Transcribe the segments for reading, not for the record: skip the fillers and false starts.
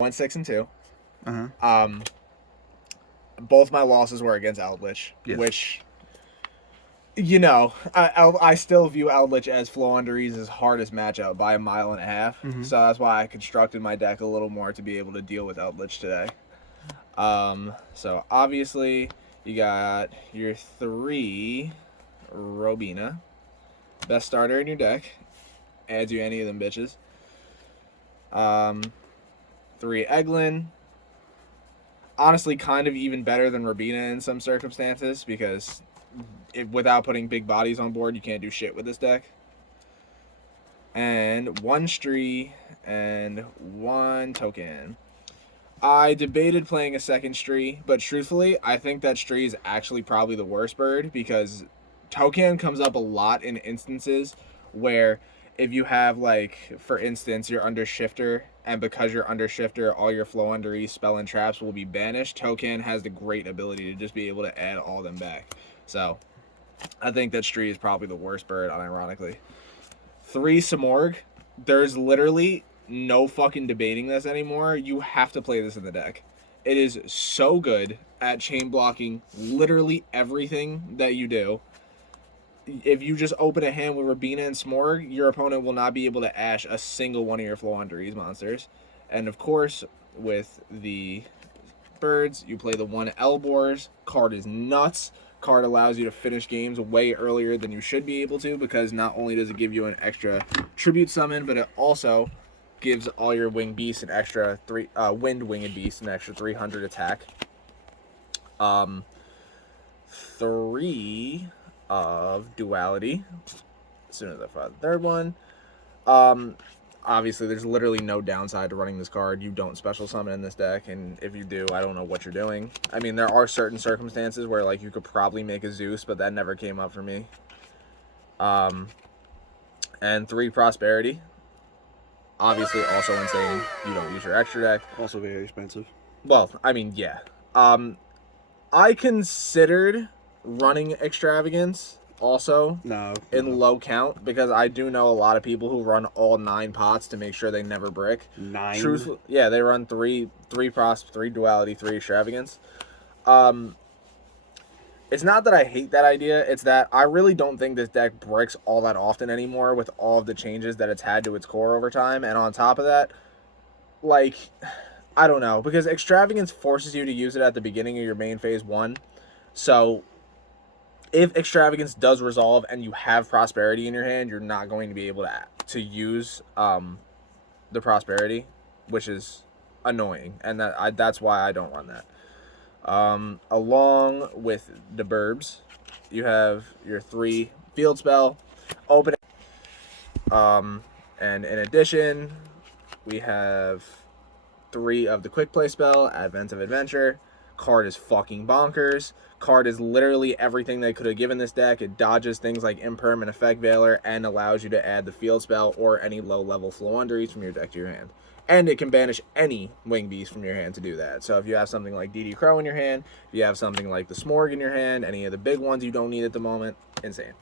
went 6-2. Uh-huh. Both my losses were against Eldritch, Yes. which, I still view Eldritch as floowandereeze's hardest matchup by 1.5 miles. Mm-hmm. So that's why I constructed my deck a little more to be able to deal with Eldritch today. So obviously you got your 3 Robina, best starter in your deck. Adds you any of them bitches. 3 Eglin. Honestly, kind of even better than Robina in some circumstances because without putting big bodies on board, you can't do shit with this deck. And 1 Stree and 1 Token. I debated playing a second Stree, but truthfully, I think that Stree is actually probably the worst bird because Token comes up a lot in instances where if you have, like, for instance, you're under Shifter, and because you're under Shifter, all your floowandereeze spell and traps will be banished. Token has the great ability to just be able to add all them back. So, I think that Stree is probably the worst bird, unironically. 3 Samorg. There's literally no fucking debating this anymore. You have to play this in the deck. It is so good at chain blocking literally everything that you do. If you just open a hand with Robina and Smorg, your opponent will not be able to ash a single one of your floowandereeze monsters. And of course, with the birds, you play the 1 Elbors. Card is nuts. Card allows you to finish games way earlier than you should be able to because not only does it give you an extra tribute summon, but it also gives all your winged beasts an extra wind winged beasts an extra 300 attack. 3 of duality. As soon as I find the third one. Obviously, there's literally no downside to running this card. You don't special summon in this deck, and if you do, I don't know what you're doing. I mean, there are certain circumstances where, like, you could probably make a Zeus, but that never came up for me. And 3 prosperity. Obviously, also insane. You don't use your extra deck. Also very expensive. Well, I mean, yeah. I considered running extravagance also in low count because I do know a lot of people who run all 9 pots to make sure they never brick. 9? Truthfully, yeah, they run 3 prosp, 3 duality, 3 extravagance. It's not that I hate that idea, it's that I really don't think this deck bricks all that often anymore with all of the changes that it's had to its core over time. And on top of that, like, I don't know, because extravagance forces you to use it at the beginning of your main phase 1. So if extravagance does resolve and you have prosperity in your hand, you're not going to be able to use the prosperity, which is annoying, and that's why I don't run that. Along with the burbs, you have your 3 field spell, open. And in addition, we have 3 of the quick play spell, Advent of Adventure. Card is fucking bonkers. Card is literally everything they could have given this deck. It dodges things like Imperm and Effect Veiler and allows you to add the field spell or any low-level floowandereeze from your deck to your hand. And it can banish any wing beast from your hand to do that. So if you have something like DD Crow in your hand, if you have something like the Smorg in your hand, any of the big ones you don't need at the moment, insane.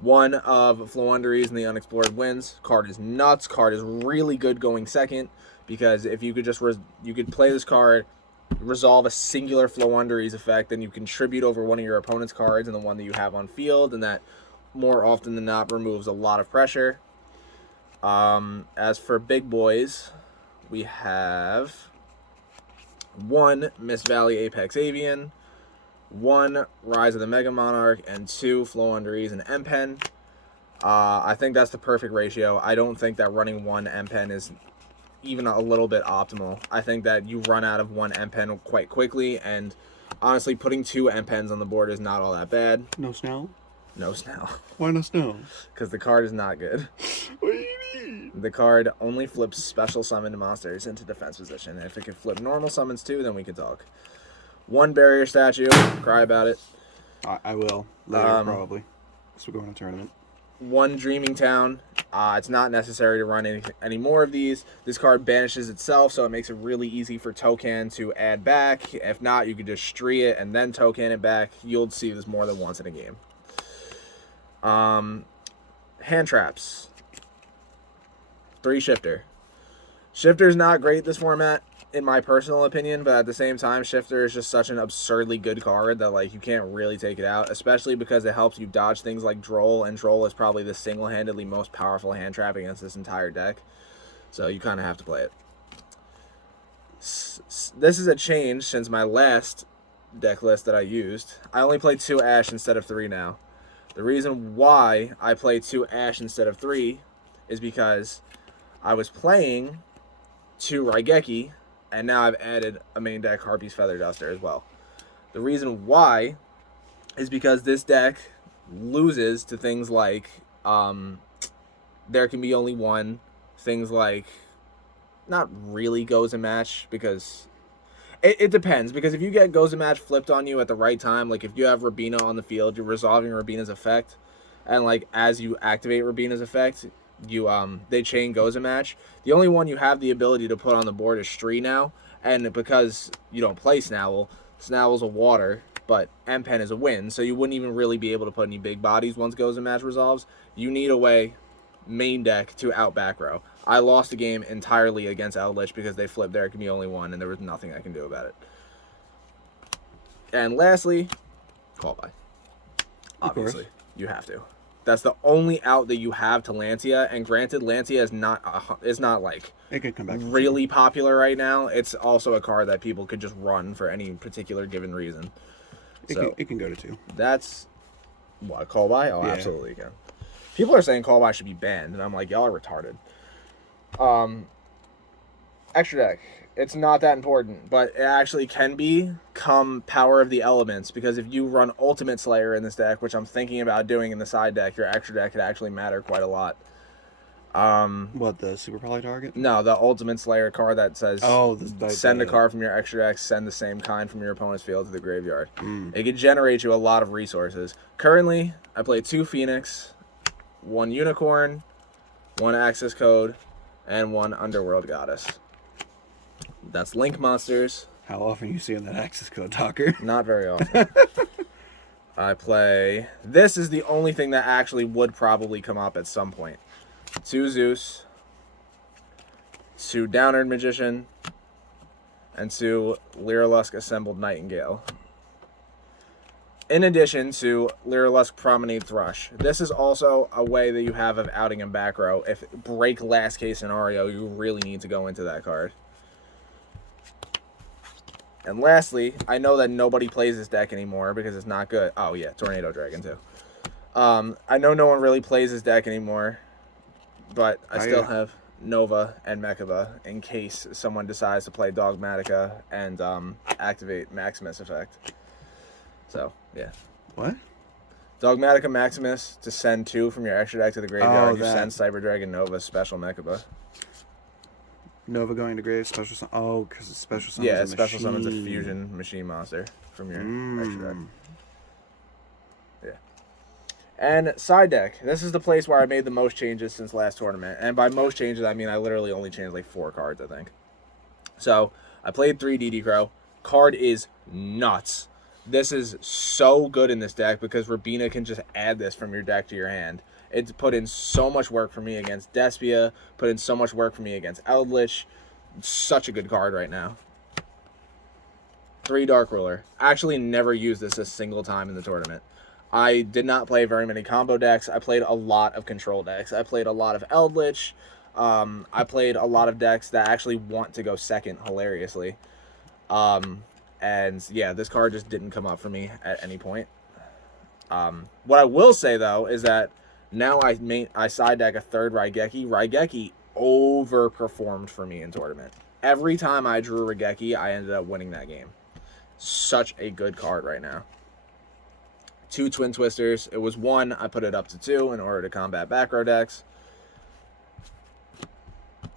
1 of floowandereeze and the Unexplored Winds. Card is nuts. Card is really good going second because if you could just you could play this card, resolve a singular floowandereeze effect, then you contribute over one of your opponent's cards and the one that you have on field, and that more often than not removes a lot of pressure. As for big boys, we have 1 Mist Valley Apex Avian, 1 Rise of the Mega Monarch, and 2 floowandereeze and M-Pen. I think that's the perfect ratio. I don't think that running 1 M-Pen is even a little bit optimal. I think that you run out of 1 M-Pen quite quickly, and honestly, putting 2 M-Pens on the board is not all that bad. No Snell? No Snell. Why no Snell? Because the card is not good. What do you mean? The card only flips special summoned monsters into defense position. If it could flip normal summons too, then we could talk. 1 barrier statue. Cry about it. I will. Later, probably. So we're going to tournament. 1 Dreaming Town. It's not necessary to run any more of these. This card banishes itself, so it makes it really easy for Token to add back. If not, you could just Stree it and then Token it back. You'll see this more than once in a game. Hand traps. 3 Shifter. Shifter's not great this format, in my personal opinion, but at the same time, Shifter is just such an absurdly good card that like you can't really take it out, especially because it helps you dodge things like Droll, and Droll is probably the single-handedly most powerful hand trap against this entire deck. So you kind of have to play it. This is a change since my last deck list that I used. I only play 2 Ash instead of 3 now. The reason why I play 2 Ash instead of 3 is because I was playing 2 Raigeki, and now I've added a main deck Harpy's Feather Duster as well. The reason why is because this deck loses to things like there can be only one, things like not really goes a match, because it depends, because if you get goes a match flipped on you at the right time, like if you have Rabina on the field, you're resolving Rabina's effect, and like as you activate Rabina's effect, you they chain goes a match. The only one you have the ability to put on the board is Stree now, and because you don't play Snavell, Snavell's a water, but M-Pen is a wind, so you wouldn't even really be able to put any big bodies once goes a match resolves. You need a way main deck to out back row. I lost a game entirely against Eldritch because they flipped there can be only one, and there was nothing I can do about it. And lastly, call by. Obviously, you have to. That's the only out that you have to Lancia, and granted, Lancia is not like it could come back really popular right now. It's also a card that people could just run for any particular given reason. It can go to 2. That's what, call by? Oh, yeah. Absolutely can. People are saying call by should be banned, and I'm like, y'all are retarded. Extra deck. It's not that important, but it actually can become Power of the Elements, because if you run Ultimate Slayer in this deck, which I'm thinking about doing in the side deck, your extra deck could actually matter quite a lot. What, the Super Poly target? No, the Ultimate Slayer card that says send a card card from your extra deck, send the same kind from your opponent's field to the graveyard. It could generate you a lot of resources. Currently, I play 2 Phoenix, 1 Unicorn, 1 Access Code, and 1 Underworld Goddess. That's Link Monsters. How often are you seeing that Access Code talker? Not very often. I play... This is the only thing that actually would probably come up at some point. 2 Zeus, 2 Downerd Magician, and 2 Lyrilusk Assembled Nightingale. In addition to Lyrilusk Promenade Thrush. This is also a way that you have of outing in back row. If break last case scenario, you really need to go into that card. And lastly, I know that nobody plays this deck anymore because it's not good. Oh yeah, Tornado Dragon too. I know no one really plays this deck anymore, but I still have Nova and Mechaba in case someone decides to play Dogmatica and activate Maximus effect. So, yeah. What? Dogmatica Maximus to send 2 from your extra deck to the graveyard. You send Cyber Dragon Nova, special Mechaba. Nova going to grave, special summon. Oh, because it's special summons. Yeah, special summons a fusion machine monster from your extra deck. Yeah. And side deck. This is the place where I made the most changes since last tournament. And by most changes, I mean I literally only changed like 4 cards, I think. So, I played 3 DD Crow. Card is nuts. This is so good in this deck because Rabina can just add this from your deck to your hand. It's put in so much work for me against Despia, put in so much work for me against Eldritch. It's such a good card right now. 3 Dark Ruler. Actually never used this a single time in the tournament. I did not play very many combo decks. I played a lot of control decks. I played a lot of Eldritch. I played a lot of decks that actually want to go second, hilariously. And yeah, this card just didn't come up for me at any point. What I will say, though, is that now I side deck a 3rd Raigeki. Raigeki overperformed for me in tournament. Every time I drew Raigeki, I ended up winning that game. Such a good card right now. 2 Twin Twisters. It was 1. I put it up to 2 in order to combat back row decks.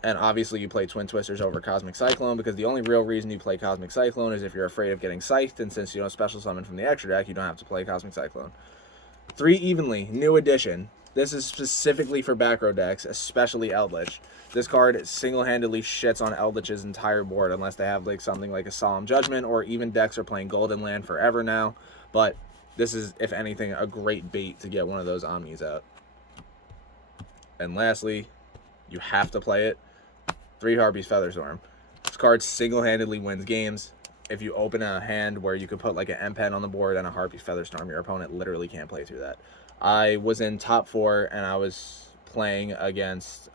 And obviously you play Twin Twisters over Cosmic Cyclone because the only real reason you play Cosmic Cyclone is if you're afraid of getting scythed, and since you don't special summon from the extra deck, you don't have to play Cosmic Cyclone. 3 Evenly, new edition. This is specifically for back row decks, especially Eldritch. This card single-handedly shits on Eldritch's entire board unless they have like something like a Solemn Judgment, or even decks are playing Golden Land forever now. But this is, if anything, a great bait to get one of those Omnis out. And lastly, you have to play it. 3 Harpy's Featherstorm. This card single-handedly wins games. If you open a hand where you could put like an M-Pen on the board and a Harpy's Featherstorm, your opponent literally can't play through that. I was in top 4 and I was playing against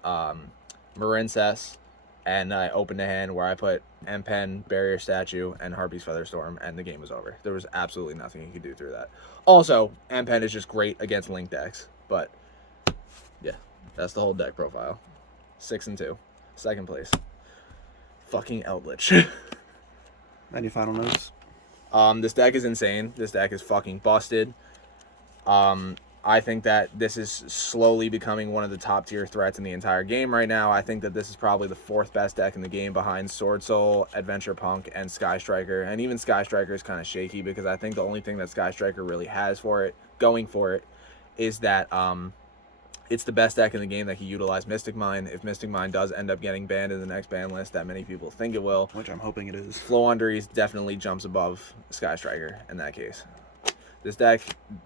Marincess, and I opened a hand where I put M-Pen, Barrier Statue, and Harpy's Featherstorm, and the game was over. There was absolutely nothing you could do through that. Also, M-Pen is just great against Link decks, but yeah, that's the whole deck profile. 6-2. Second place. Fucking Eldritch. Any final notes? This deck is insane. This deck is fucking busted. I think that this is slowly becoming one of the top tier threats in the entire game right now. I think that this is probably the 4th best deck in the game behind Sword Soul, Adventure Punk, and Sky Striker. And even Sky Striker is kind of shaky because I think the only thing that Sky Striker really has going for it, is that it's the best deck in the game that can utilize Mystic Mine. If Mystic Mine does end up getting banned in the next ban list that many people think it will, Which I'm hoping it is. floowandereeze definitely jumps above Sky Striker in that case. This deck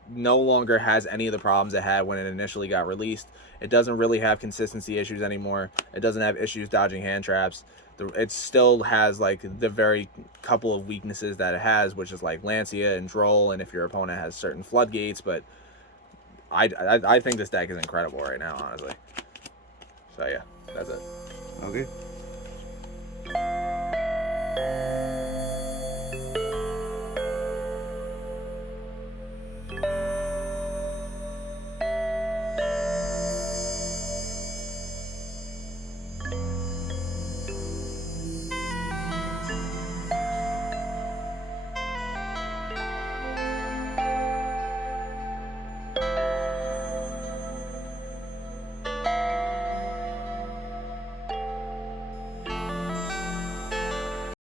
no longer has any of the problems it had when it initially got released. It doesn't really have consistency issues anymore. It doesn't have issues dodging hand traps. It still has like the very couple of weaknesses that it has, which is like Lancia and Droll, and if your opponent has certain floodgates. But I think this deck is incredible right now, honestly. So yeah, that's it. Okay.